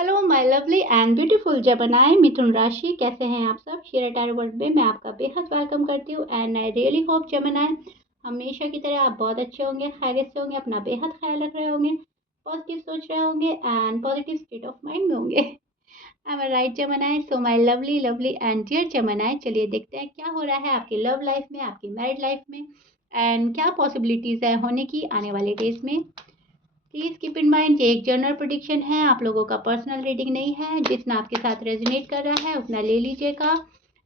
Hello my lovely and beautiful जबनाए मिथुन राशि, कैसे हैं आप सब। शेयर टैरो वर्ल्ड में मैं आपका बेहद वेलकम करती हूँ एंड आई रियली होप जबनाए हमेशा की तरह आप बहुत अच्छे होंगे, खैरियत से होंगे, अपना बेहद ख्याल रख रहे होंगे, पॉजिटिव सोच रहे होंगे and positive state of mind में होंगे। आई एम राइट जमनाए। So my lovely lovely and dear जमनाए, चलिए देखते हैं क्या हो रहा है आपकी लव लाइफ में, आपकी मैरिड लाइफ में एंड क्या पॉसिबिलिटीज़ है होने की आने वाले डेज में। प्लीज़ कीप इन माइंड ये एक जनरल प्रेडिक्शन है, आप लोगों का पर्सनल रीडिंग नहीं है। जितना आपके साथ रेजोनेट कर रहा है उतना ले लीजिएगा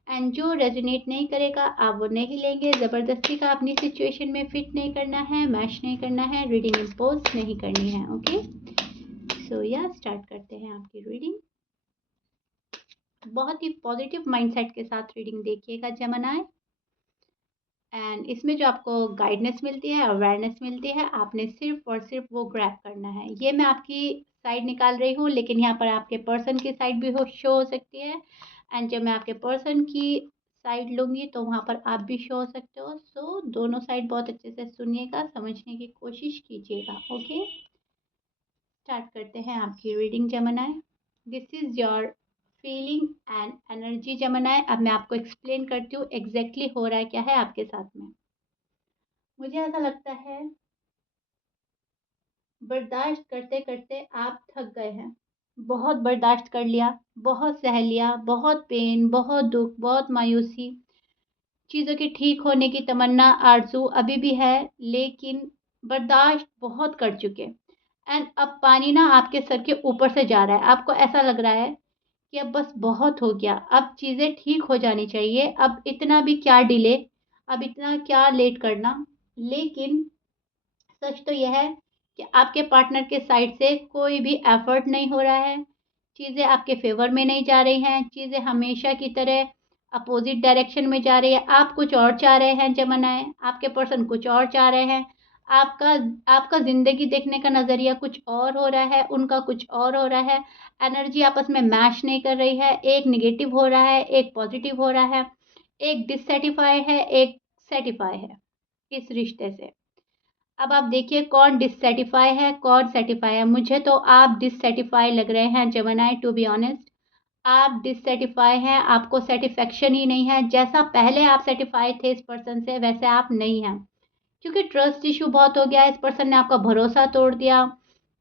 एंड जो रेजोनेट नहीं करेगा आप वो नहीं लेंगे। ज़बरदस्ती का अपनी सिचुएशन में फिट नहीं करना है, मैच नहीं करना है, रीडिंग इम्पोज नहीं करनी है। ओके, सो या स्टार्ट करते हैं आपकी रीडिंग। बहुत ही पॉजिटिव माइंडसेट के साथ रीडिंग देखिएगा जमनाए। एंड इसमें जो आपको गाइडेंस मिलती है, अवेयरनेस मिलती है, आपने सिर्फ और सिर्फ वो ग्रैब करना है। ये मैं आपकी साइड निकाल रही हूँ, लेकिन यहाँ पर आपके पर्सन की साइड भी शो हो सकती है एंड जब मैं आपके पर्सन की साइड लूँगी तो वहाँ पर आप भी शो हो सकते हो। सो दोनों साइड बहुत अच्छे से सुनिएगा, समझने की कोशिश कीजिएगा। ओके, स्टार्ट करते हैं आपकी रीडिंग जमनाए। This is your feeling and energy जमनाए। अब मैं आपको एक्सप्लेन करती हूँ एग्जैक्टली हो रहा है क्या है आपके साथ में। मुझे ऐसा लगता है बर्दाश्त करते करते आप थक गए हैं। बहुत बर्दाश्त कर लिया, बहुत सह लिया, बहुत पेन, बहुत दुख, बहुत मायूसी, चीज़ों के ठीक होने की तमन्ना, आरज़ू अभी भी है, लेकिन बर्दाश्त बहुत कर चुके। एंड अब पानी ना आपके सर के ऊपर से जा रहा है। आपको ऐसा लग रहा है कि अब बस बहुत हो गया, अब चीज़ें ठीक हो जानी चाहिए, अब इतना भी क्या डिले, अब इतना क्या लेट करना। लेकिन सच तो यह है कि आपके पार्टनर के साइड से कोई भी एफर्ट नहीं हो रहा है, चीज़ें आपके फेवर में नहीं जा रही हैं, चीज़ें हमेशा की तरह अपोजिट डायरेक्शन में जा रही है। आप कुछ और चाह रहे हैं जमानाएं, आपके पर्सन कुछ और चाह रहे हैं। आपका आपका ज़िंदगी देखने का नज़रिया कुछ और हो रहा है, उनका कुछ और हो रहा है। एनर्जी आपस में मैच नहीं कर रही है, एक निगेटिव हो रहा है, एक पॉजिटिव हो रहा है, एक डिससेटिफाई है, एक सेटिफाई है इस रिश्ते से। अब आप देखिए कौन डिससेटिफाई है, कौन सेटिफाई है। मुझे तो आप डिससेटिफाई लग रहे हैं जमनाए, टू बी ऑनेस्ट। आप डिससेटिफाई हैं, आपको सेटिस्फेक्शन ही नहीं है। जैसा पहले आप सेटिफाई थे इस पर्सन से, वैसे आप नहीं हैं, क्योंकि ट्रस्ट इशू बहुत हो गया। इस पर्सन ने आपका भरोसा तोड़ दिया,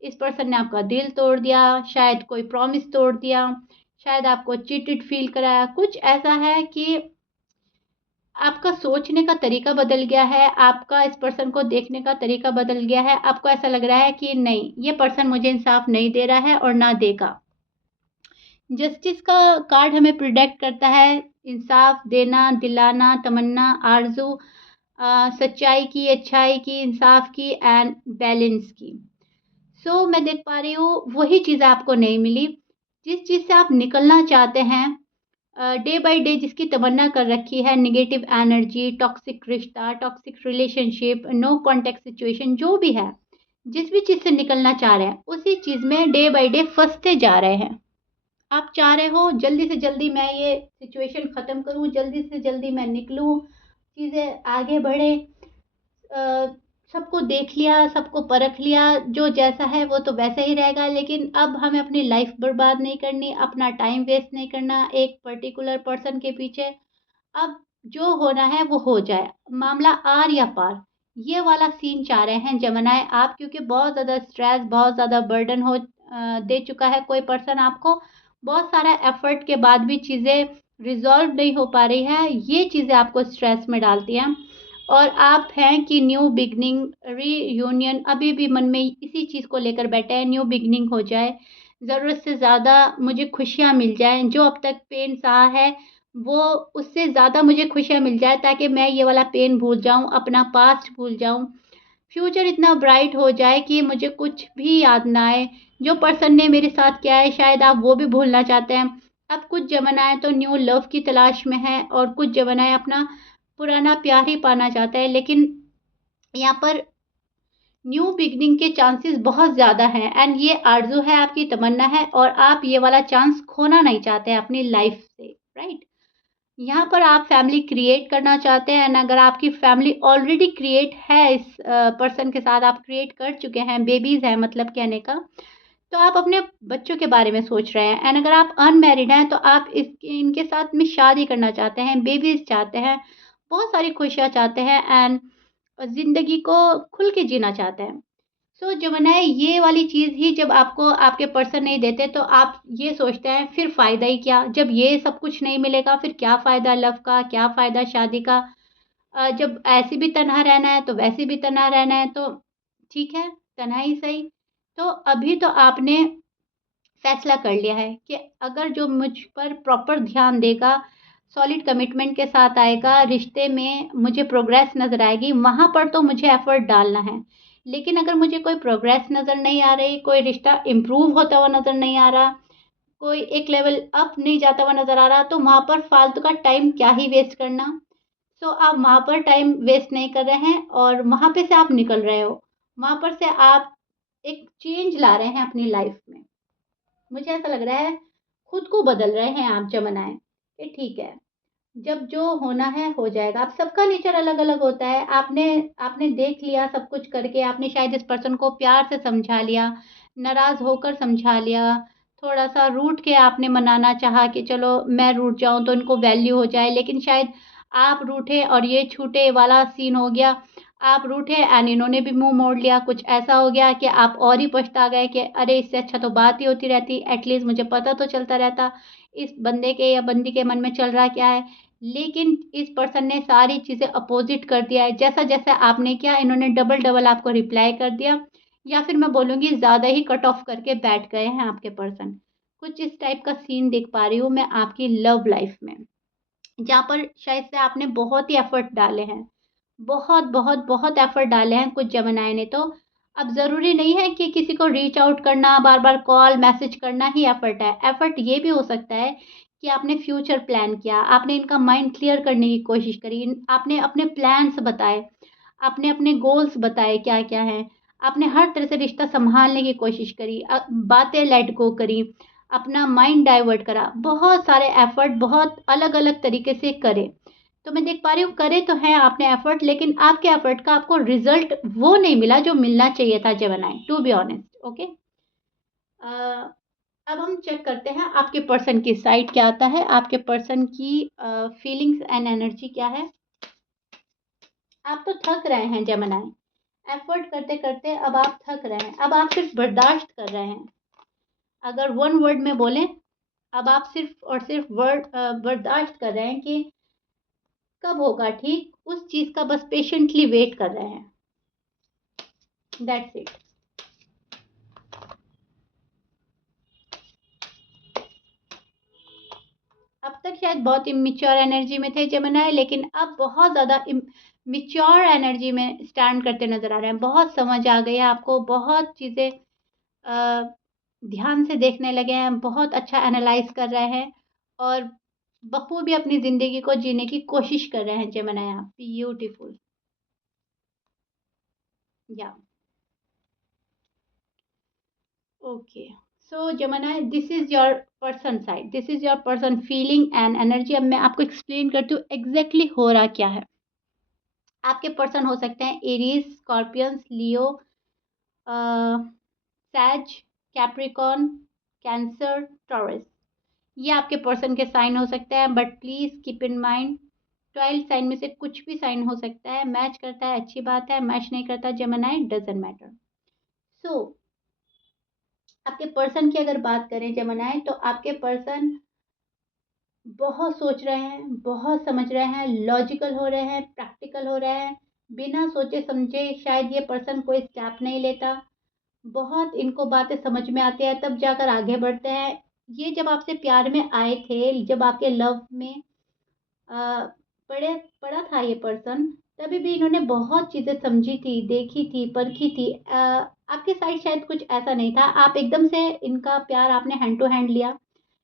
इस पर्सन ने आपका दिल तोड़ दिया, शायद कोई प्रॉमिस तोड़ दिया, शायद आपको चीटेड फील कराया। कुछ ऐसा है कि आपका सोचने का तरीका बदल गया है, आपका इस पर्सन को देखने का तरीका बदल गया है। आपको ऐसा लग रहा है कि नहीं, ये पर्सन मुझे इंसाफ नहीं दे रहा है और ना देगा। जस्टिस का कार्ड हमें प्रोटेक्ट करता है, इंसाफ देना, दिलाना, तमन्ना, आरजू, सच्चाई की, अच्छाई की, इंसाफ की एंड बैलेंस की। सो मैं देख पा रही हूँ वही चीज़ आपको नहीं मिली जिस चीज़ से आप निकलना चाहते हैं। डे बाय डे जिसकी तमन्ना कर रखी है, नेगेटिव एनर्जी, टॉक्सिक रिश्ता, toxic relationship, no contact situation, जो भी है, जिस भी चीज़ से निकलना चाह रहे हैं उसी चीज़ में डे बाय डे फंसते जा रहे हैं। आप चाह रहे हो जल्दी से जल्दी मैं ये सिचुएशन ख़त्म करूँ, जल्दी से जल्दी मैं निकलूँ, चीज़ें आगे बढ़े। सबको देख लिया, सबको परख लिया, जो जैसा है वो तो वैसा ही रहेगा, लेकिन अब हमें अपनी लाइफ बर्बाद नहीं करनी, अपना टाइम वेस्ट नहीं करना एक पर्टिकुलर पर्सन के पीछे। अब जो होना है वो हो जाए, मामला आर या पार, ये वाला सीन चाह रहे हैं जमनाए आप, क्योंकि बहुत ज़्यादा स्ट्रेस, बहुत ज़्यादा बर्डन दे चुका है कोई पर्सन आपको। बहुत सारा एफर्ट के बाद भी चीज़ें रिजॉल्व नहीं हो पा रही है, ये चीज़ें आपको स्ट्रेस में डालती हैं। और आप हैं कि न्यू बिगनिंग, रीयूनियन, अभी भी मन में इसी चीज़ को लेकर बैठे हैं, न्यू बिगनिंग हो जाए, ज़रूरत से ज़्यादा मुझे खुशियाँ मिल जाएँ, जो अब तक पेन सहा है वो उससे ज़्यादा मुझे खुशियाँ मिल जाए, ताकि मैं ये वाला पेन भूल जाऊँ, अपना पास्ट भूल जाऊँ, फ्यूचर इतना ब्राइट हो जाए कि मुझे कुछ भी याद ना आए। जो पर्सन ने मेरे साथ किया है शायद आप वो भी भूलना चाहते हैं। अब कुछ जमानाएँ तो न्यू लव की तलाश में है और कुछ जमानाएँ अपना पुराना प्यार ही पाना चाहता है, लेकिन यहाँ पर न्यू बिगनिंग के चांसेस बहुत ज़्यादा हैं एंड ये आरज़ू है, आपकी तमन्ना है और आप ये वाला चांस खोना नहीं चाहते हैं अपनी लाइफ से, राइट। यहाँ पर आप फैमिली क्रिएट करना चाहते हैं एंड अगर आपकी फैमिली ऑलरेडी क्रिएट है, इस पर्सन के साथ आप क्रिएट कर चुके हैं, बेबीज़ हैं मतलब कहने का, तो आप अपने बच्चों के बारे में सोच रहे हैं। एंड अगर आप अनमैरिड हैं तो आप इनके साथ में शादी करना चाहते हैं, बेबीज़ चाहते हैं, बहुत सारी खुशियाँ चाहते हैं एंड ज़िंदगी को खुल के जीना चाहते हैं। सो जमुना ये वाली चीज़ ही जब आपको आपके पर्सन नहीं देते तो आप ये सोचते हैं फिर फ़ायदा ही क्या? जब ये सब कुछ नहीं मिलेगा फिर क्या फ़ायदा लव का, क्या फ़ायदा शादी का? जब ऐसे भी तन्हा रहना है तो वैसे भी तन्हा रहना है तो ठीक है, तन्हा ही सही। तो अभी तो आपने फ़ैसला कर लिया है कि अगर जो मुझ पर प्रॉपर ध्यान देगा, सॉलिड कमिटमेंट के साथ आएगा, रिश्ते में मुझे प्रोग्रेस नज़र आएगी, वहाँ पर तो मुझे एफ़र्ट डालना है। लेकिन अगर मुझे कोई प्रोग्रेस नज़र नहीं आ रही, कोई रिश्ता इम्प्रूव होता हुआ नज़र नहीं आ रहा, कोई एक लेवल अप नहीं जाता हुआ नज़र आ रहा, तो वहाँ पर फ़ालतू का टाइम क्या ही वेस्ट करना। सो आप वहाँ पर टाइम वेस्ट नहीं कर रहे हैं और वहाँ पे से आप निकल रहे हो। वहाँ पर से आप एक चेंज ला रहे हैं अपनी लाइफ़ में। मुझे ऐसा लग रहा है खुद को बदल रहे हैं आप जमानाएँ, कि ठीक है, जब जो होना है हो जाएगा। अब सबका नेचर अलग-अलग होता है। आपने आपने देख लिया सब कुछ करके, आपने शायद इस पर्सन को प्यार से समझा लिया, नाराज़ होकर समझा लिया, थोड़ा-सा रूठ के आपने मनाना चाहा कि चलो मैं रूठ जाऊँ तो इनको वैल्यू हो जाए, लेकिन शायद आप रूठे और ये छूटे वाला सीन हो गया। आप रूठे एंड इन्होंने भी मुँह मोड़ लिया। कुछ ऐसा हो गया कि आप और ही पछता गए कि अरे! इससे अच्छा तो बात ही होती रहती, एटलीस्ट मुझे पता तो चलता रहता, इस बंदे के या बंदी के मन में चल रहा क्या है। लेकिन इस पर्सन ने सारी चीज़ें अपोज़िट कर दिया है। जैसा-जैसा आपने किया इन्होंने डबल-डबल आपको रिप्लाई कर दिया या फिर मैं बोलूँगी ज़्यादा ही कट ऑफ करके बैठ गए हैं आपके पर्सन। कुछ इस टाइप का सीन देख पा रही हूँ मैं आपकी लव लाइफ़ में, जहाँ पर शायद से आपने बहुत ही एफ़र्ट डाले हैं। बहुत, बहुत, बहुत एफ़र्ट डाले हैं कुछ जमानाए ने तो। अब ज़रूरी नहीं है कि किसी को रीच आउट करना, बार-बार कॉल, मैसेज करना ही एफ़र्ट है। एफ़र्ट ये भी हो सकता है कि आपने फ्यूचर प्लान किया, आपने इनका माइंड क्लियर करने की कोशिश करी, आपने अपने प्लान्स बताए, आपने अपने गोल्स बताए क्या-क्या हैं, आपने हर तरह से रिश्ता सँभालने की कोशिश करी, बातें लेट गो करी, अपना माइंड डाइवर्ट करा। बहुत सारे एफ़र्ट बहुत अलग-अलग तरीके से करे। तो मैं देख पा रही हूँ करे तो हैं आपने एफर्ट, लेकिन आपके एफर्ट का आपको रिजल्ट वो नहीं मिला जो मिलना चाहिए था Gemini, to be honest. Okay, अब हम चेक करते हैं आपके पर्सन की साइड क्या आता है, आपके पर्सन की फीलिंग्स एंड एनर्जी क्या है। आप तो थक रहे हैं जेमिनी, एफर्ट करते करते अब आप थक रहे हैं, अब आप सिर्फ बर्दाश्त कर रहे हैं। अगर वन वर्ड में बोलें, अब आप सिर्फ और सिर्फ बर्दाश्त कर रहे हैं कि कब होगा ठीक, उस चीज़ का बस पेशेंटली वेट कर रहे हैं। That's it. अब तक शायद बहुत इमेच्योर एनर्जी में थे जेमिनी, लेकिन अब बहुत ज़्यादा मैच्योर एनर्जी में स्टैंड करते नज़र आ रहे हैं। बहुत समझ आ गई है आपको, बहुत चीज़ें ध्यान से देखने लगे हैं, बहुत अच्छा एनालाइज़ कर रहे हैं और बखूबी अपनी ज़िंदगी को जीने की कोशिश कर रहे हैं जेमिनी आप। ब्यूटीफुल। या okay, so Jamuna this is your person side, this is your person feeling and energy. अब मैं आपको एक्सप्लेन करती हूँ एग्जैक्टली हो रहा क्या है। आपके पर्सन हो सकते हैं एरीज, स्कॉर्पियंस, लियो, सैज, कैप्रिकॉर्न, कैंसर, टॉरस। ये आपके पर्सन के साइन हो सकते हैं, but please keep in mind 12 sign में से कुछ भी साइन हो सकता है। मैच करता है अच्छी बात है, मैच नहीं करता जेमिनी डजंट मैटर। सो आपके पर्सन की अगर बात करें जेमिनी, तो आपके पर्सन बहुत सोच रहे हैं, बहुत समझ रहे हैं, लॉजिकल हो रहे हैं, प्रैक्टिकल हो रहे हैं। बिना सोचे समझे शायद ये पर्सन कोई स्टेप नहीं लेता। बहुत इनको बातें समझ में आती है तब जाकर आगे बढ़ते हैं। ये जब आपसे प्यार में आए थे, जब आपके लव में अ, पड़े पड़ा था ये पर्सन, तभी भी इन्होंने बहुत चीज़ें समझी थी, देखी थी, परखी थी। आपके साइड शायद कुछ ऐसा नहीं था। आप एकदम से इनका प्यार आपने हैंड टू हैंड लिया,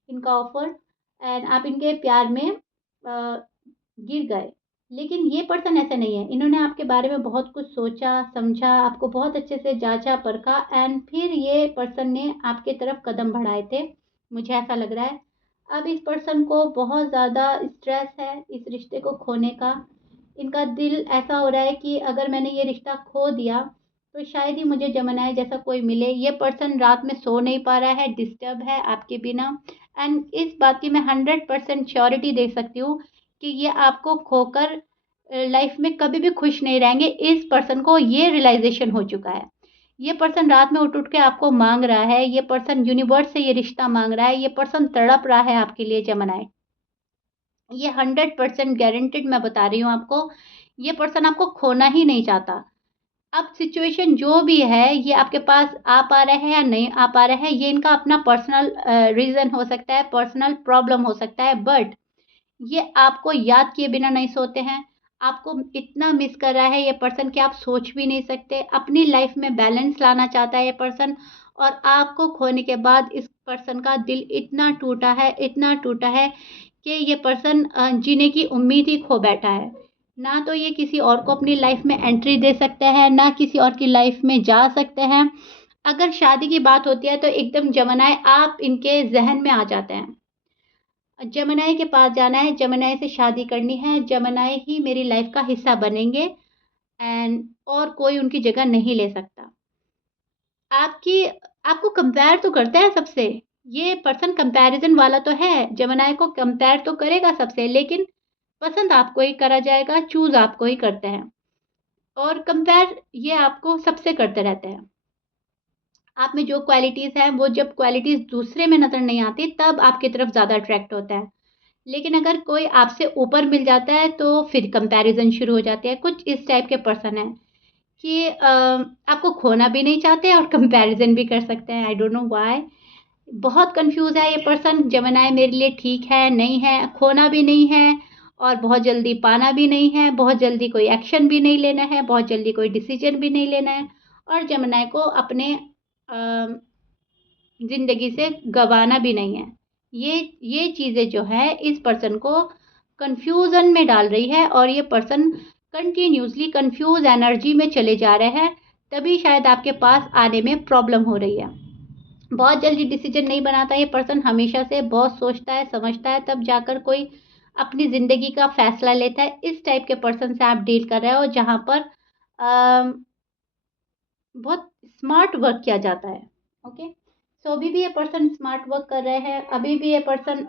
इनका ऑफ़र, एंड आप इनके प्यार में गिर गए। लेकिन ये पर्सन ऐसे नहीं है। इन्होंने आपके बारे में बहुत कुछ सोचा, समझा, आपको बहुत अच्छे से जाँचा, परखा एंड फिर ये पर्सन ने आपके तरफ कदम बढ़ाए थे, मुझे ऐसा लग रहा है। अब इस पर्सन को बहुत ज़्यादा स्ट्रेस है इस रिश्ते को खोने का। इनका दिल ऐसा हो रहा है कि अगर मैंने ये रिश्ता खो दिया, तो शायद ही मुझे जमनाई जैसा कोई मिले। ये पर्सन रात में सो नहीं पा रहा है, डिस्टर्ब है आपके बिना, एंड इस बात की मैं 100% श्योरिटी दे सकती हूँ कि ये आपको खोकर लाइफ में कभी भी खुश नहीं रहेंगे। इस पर्सन को ये रियलाइजेशन हो चुका है। ये पर्सन रात में उठ के आपको मांग रहा है, ये पर्सन यूनिवर्स से ये रिश्ता मांग रहा है, ये पर्सन तड़प रहा है आपके लिए जमनाई। ये 100% गारंटेड मैं बता रही हूँ आपको। ये पर्सन आपको खोना ही नहीं चाहता। अब सिचुएशन जो भी है, ये आपके पास आ पा रहे हैं या नहीं आ पा रहे हैं, ये इनका अपना पर्सनल रीज़न हो सकता है, पर्सनल प्रॉब्लम हो सकता है, बट ये आपको याद किए बिना नहीं सोते हैं। आपको इतना मिस कर रहा है ये पर्सन कि आप सोच भी नहीं सकते। अपनी लाइफ में बैलेंस लाना चाहता है ये पर्सन, और आपको खोने के बाद इस पर्सन का दिल इतना टूटा है, इतना टूटा है कि ये पर्सन जीने की उम्मीद ही खो बैठा है। ना तो ये किसी और को अपनी लाइफ में एंट्री दे सकते हैं, ना किसी और की लाइफ में जा सकते हैं। अगर शादी की बात होती है तो एकदम जमनाई आप इनके ज़हन में आ जाते हैं। जमनाई के पास जाना है, जमनाई से शादी करनी है, जमनाई ही मेरी लाइफ का हिस्सा बनेंगे, एंड और कोई उनकी जगह नहीं ले सकता। आपकी आपको कंपेयर तो करता है सबसे। ये पर्सन कंपैरिज़न वाला तो है, जमनाई को कंपेयर तो करेगा सबसे, लेकिन पसंद आपको ही करा जाएगा, चूज़ आपको ही करते हैं, और कंपेयर ये आपको सबसे करते रहते हैं। आप में जो क्वालिटीज़ हैं, वो जब क्वालिटीज़ दूसरे में नज़र नहीं आती, तब आपकी तरफ ज़्यादा अट्रैक्ट होता है। लेकिन अगर कोई आपसे ऊपर मिल जाता है, तो फिर कंपैरिज़न शुरू हो जाते हैं। कुछ इस टाइप के पर्सन हैं कि आपको खोना भी नहीं चाहते और कंपैरिज़न भी कर सकते हैं। I don't know why. बहुत कन्फ्यूज़ है ये पर्सन, जमनाई मेरे लिए ठीक है, नहीं है, खोना भी नहीं है और बहुत जल्दी पाना भी नहीं है, बहुत जल्दी कोई एक्शन भी नहीं लेना है, बहुत जल्दी कोई डिसीज़न भी नहीं लेना है, और जमनाई को अपने ज़िंदगी से गँवाना भी नहीं है। ये चीज़ें जो है इस पर्सन को कन्फ्यूज़न में डाल रही है, और ये पर्सन कंटिन्यूअसली कन्फ्यूज़ एनर्जी में चले जा रहे हैं, तभी शायद आपके पास आने में प्रॉब्लम हो रही है। बहुत जल्दी डिसीजन नहीं बनाता ये पर्सन, हमेशा से बहुत सोचता है, समझता है, तब जाकर कोई अपनी ज़िंदगी का फ़ैसला लेता है। इस टाइप के पर्सन से आप डील कर रहे हो, जहाँ पर बहुत स्मार्ट वर्क किया जाता है। ओके, सो अभी भी ये पर्सन स्मार्ट वर्क कर रहे हैं। अभी भी ये पर्सन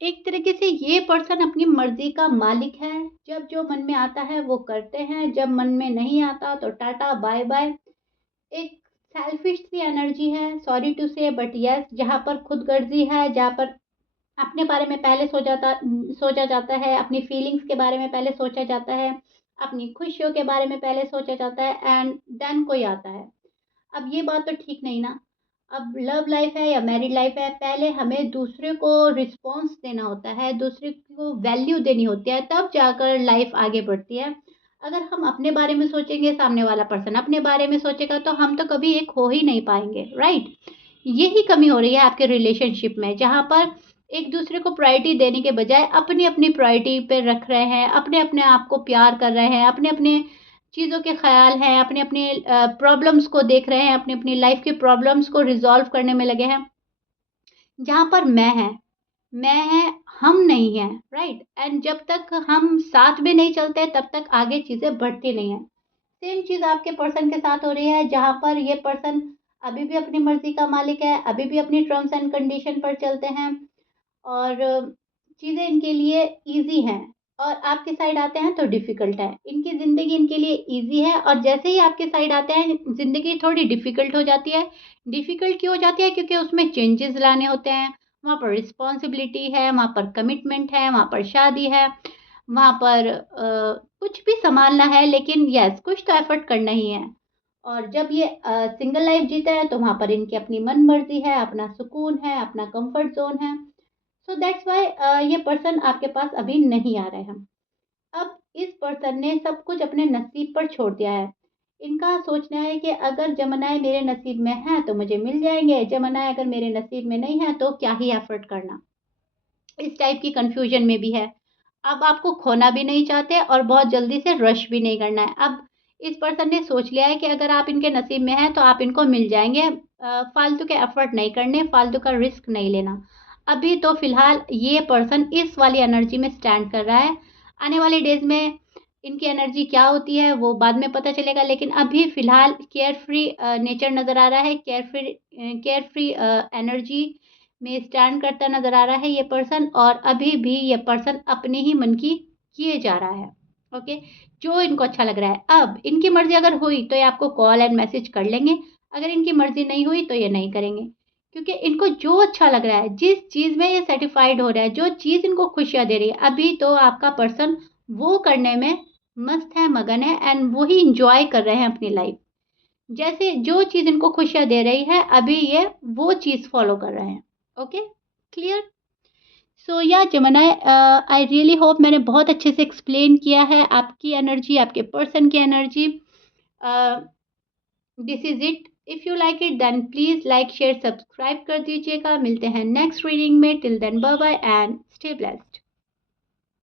एक तरीके से ये पर्सन अपनी मर्ज़ी का मालिक है। जब जो मन में आता है वो करते हैं, जब मन में नहीं आता तो टाटा बाय बाय। एक सेल्फिश सी एनर्जी है, सॉरी टू से बट यस, जहाँ पर खुदगर्जी है, जहाँ पर अपने बारे में पहले सोचा जाता है, अपनी फीलिंग्स के बारे में पहले सोचा जाता है, अपनी खुशियों के बारे में पहले सोचा जाता है, एंड देन कोई आता है। अब ये बात तो ठीक नहीं ना। अब लव लाइफ है या मैरिड लाइफ है, पहले हमें दूसरे को रिस्पॉन्स देना होता है, दूसरे को वैल्यू देनी होती है, तब जाकर लाइफ आगे बढ़ती है। अगर हम अपने बारे में सोचेंगे, सामने वाला पर्सन अपने बारे में सोचेगा, तो हम तो कभी एक हो ही नहीं पाएंगे, राइट। यही कमी हो रही है आपके रिलेशनशिप में, जहाँ पर एक दूसरे को प्रायोरिटी देने के बजाय अपनी अपनी प्रायोरिटी पे रख रहे हैं, अपने अपने आप को प्यार कर रहे हैं, अपने अपने चीज़ों के ख़्याल हैं, अपने अपने प्रॉब्लम्स को देख रहे हैं, अपनी अपनी लाइफ के प्रॉब्लम्स को रिज़ॉल्व करने में लगे हैं। जहाँ पर मैं है, हम नहीं हैं, राइट? एंड जब तक हम साथ में नहीं चलते, तब तक आगे चीज़ें बढ़ती नहीं हैं। सेम चीज़ आपके पर्सन के साथ हो रही है, जहाँ पर ये पर्सन अभी भी अपनी मर्ज़ी का मालिक है, अभी भी अपनी टर्म्स एंड कंडीशन पर चलते हैं, और चीज़ें इनके लिए ईज़ी हैं, और आपके साइड आते हैं तो डिफ़िकल्ट है। इनकी ज़िंदगी इनके लिए ईज़ी है, और जैसे ही आपके साइड आते हैं, ज़िंदगी थोड़ी डिफ़िकल्ट हो जाती है। डिफ़िकल्ट क्यों हो जाती है? क्योंकि उसमें चेंजेज़ लाने होते हैं, वहाँ पर रिस्पॉन्सिबिलिटी है, वहाँ पर कमिटमेंट है, वहाँ पर शादी है, वहाँ पर कुछ भी सँभालना है, लेकिन येस, कुछ तो एफ़र्ट करना ही है। और जब ये सिंगल लाइफ़ जीते हैं, तो वहाँ पर इनकी अपनी मन-मर्ज़ी है, अपना सुकून है, अपना कम्फ़र्ट ज़ोन है। सो दैट्स व्हाई ये पर्सन आपके पास अभी नहीं आ रहे हैं। अब इस पर्सन ने सब कुछ अपने नसीब पर छोड़ दिया है। इनका सोचना है कि अगर जमनाएँ मेरे नसीब में हैं तो मुझे मिल जाएँगे, जमनाएँ अगर मेरे नसीब में नहीं हैं तो क्या ही एफ़र्ट करना। इस टाइप की कन्फ्यूज़न में भी है। अब आपको खोना भी नहीं चाहते और बहुत जल्दी से रश भी नहीं करना है। अब इस पर्सन ने सोच लिया है कि अगर आप इनके नसीब में हैं तो आप इनको मिल जाएँगे। फ़ालतू के एफ़र्ट नहीं करने, फ़ालतू का रिस्क नहीं लेना। अभी तो फ़िलहाल ये पर्सन इस वाली एनर्जी में स्टैंड कर रहा है। आने वाले डेज़ में इनकी एनर्जी क्या होती है वो बाद में पता चलेगा, लेकिन अभी फ़िलहाल केयर फ्री नेचर नज़र आ रहा है, केयर फ्री एनर्जी में स्टैंड करता नज़र आ रहा है ये पर्सन, और अभी भी ये पर्सन अपने ही मन की किए जा रहा है। ओके, जो इनको अच्छा लग रहा है। अब इनकी मर्ज़ी अगर हुई तो ये आपको कॉल एंड मैसेज कर लेंगे, अगर इनकी मर्ज़ी नहीं हुई तो ये नहीं करेंगे। क्योंकि इनको जो अच्छा लग रहा है, जिस चीज़ में ये सैटिस्फाइड हो रहा है, जो चीज़ इनको खुशियाँ दे रही है, अभी तो आपका पर्सन वो करने में मस्त है, मगन है एंड वही एन्जॉय कर रहे हैं अपनी लाइफ़। जैसे जो चीज़ इनको खुशियाँ दे रही है, अभी ये वो चीज़ फ़ॉलो कर रहे हैं। Okay, clear? सो या जेमिनी, आई रियली होप मैंने बहुत अच्छे से एक्सप्लेन किया है आपकी एनर्जी, आपके पर्सन की energy. This is it. If you like it then please like, share, subscribe कर दीजिएगा। मिलते हैं नेक्स्ट रीडिंग में। Till then bye bye and stay blessed.